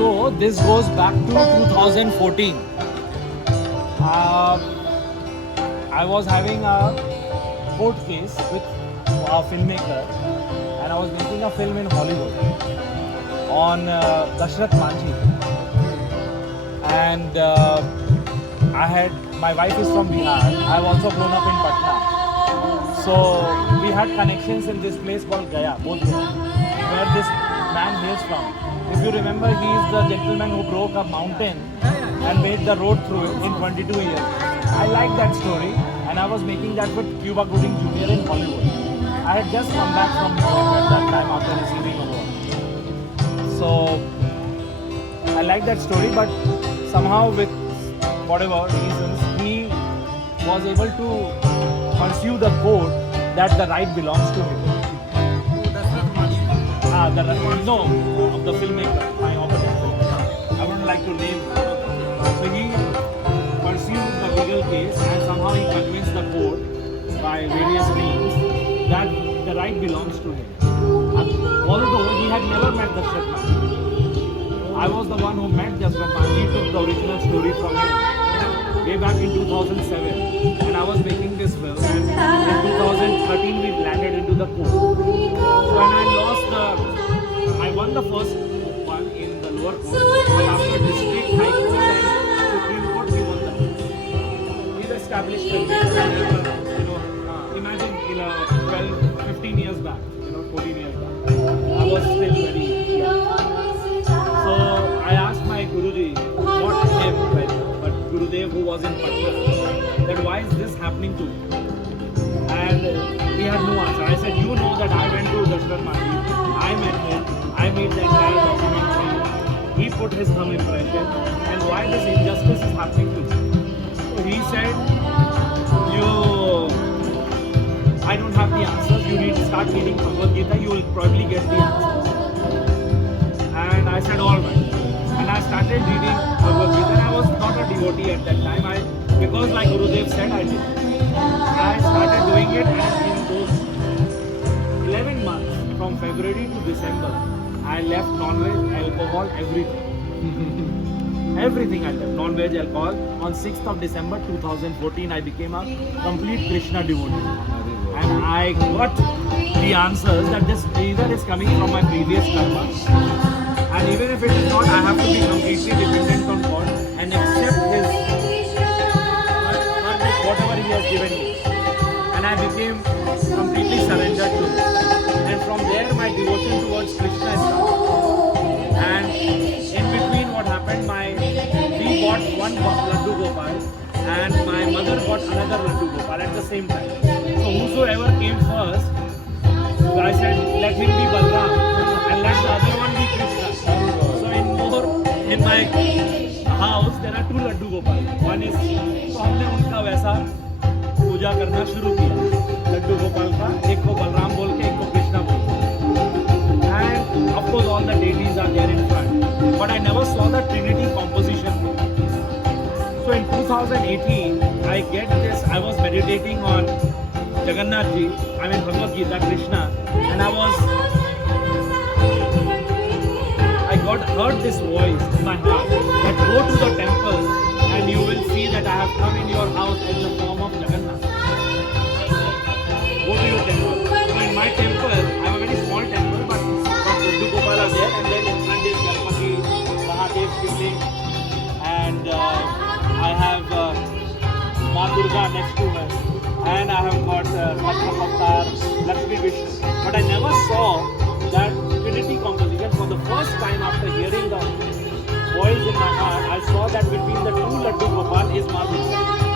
So this goes back to 2014. I was having a court case with a filmmaker, and I was making a film in Hollywood on Dashrath Manjhi. And my wife is from Bihar. I've also grown up in Patna. So we had connections in this place called Gaya, Bodh Gaya, where this man hails from. If you remember, he is the gentleman who broke a mountain and made the road through it in 22 years. I like that story, and I was making that with Cuba Gooding Jr. in Hollywood. I had just come back from New York at that time after receiving a award. So I like that story, but somehow with whatever reasons, he was able to pursue the code that the right belongs to him. Of the filmmaker, my opponent. I wouldn't like to name him. So he pursued the legal case, and somehow he convinced the court by various means that the right belongs to him. Although he had never met Dashrath Manjhi. I was the one who met Dashrath Manjhi, took the original story from him way back in 2007, and I was making this film, and in 2013 we landed into the court. When I won the first one in the lower court, but after district, high court and Supreme Court, we won the case. He's established filmmaker, imagine 15 years back, 14 years back. I was still very young. So I asked my Guruji, not him, but Gurudev, who was in Patna, that why is this happening to me? And he had no answer. I said, you know that I went to Dashrath Manjhi, I met him, I made the entire documentary, he put his thumb impression, and why this injustice is happening to me? So he said, I don't have the answers, you need to start reading Bhagavad Gita, you will probably get the answers. And I said, alright. And I started reading Bhagavad Gita, and I was not a devotee at that time, because like Gurudev said, I did. I started doing it, and in those 11 months, from February to December, I left non-veg, alcohol, everything. Everything I left, non-veg, alcohol. On 6th of December 2014, I became a complete Krishna devotee. And I got the answers that this either is coming from my previous karma, and even if it is not, I have to be completely dependent on God and accept His whatever He has given me. And I became completely surrendered to Him. And from there, my devotion towards Krishna started. And in between, what happened? We bought one Laddu Gopal, and my mother got another Laddu Gopal at the same time. So whosoever came first, I said, let him be Balram and let the other one be Krishna. So in my house, there are two Laddu Gopal. One is, तो हमने उनका वैसा पूजा करना शुरू किया लड्डू गोपाल का, एक को बलराम बोल के, एक को कृष्णा बोल के. And of course all the deities are there in front, but I never saw the Trinity composition. So in 2018, I get this, I was meditating on Jagannath Ji, Bhagavad Gita, Krishna, and I heard this voice in my heart that go to the temple and you will see that I have come in your house in the form of Jagannath. Go to your temple. So in my temple, I have a very small temple, but Laddu Gopal are there, and then in front is Ganpati, Mahadev, Shivling, and I have Ma Durga next to her. And I have got Bhattacharya, Lakshmi Vishnu. But I never saw that Trinity composition. For the first time after hearing the voice in my heart, I saw that between the two Laddu Gopal is Ma Durga.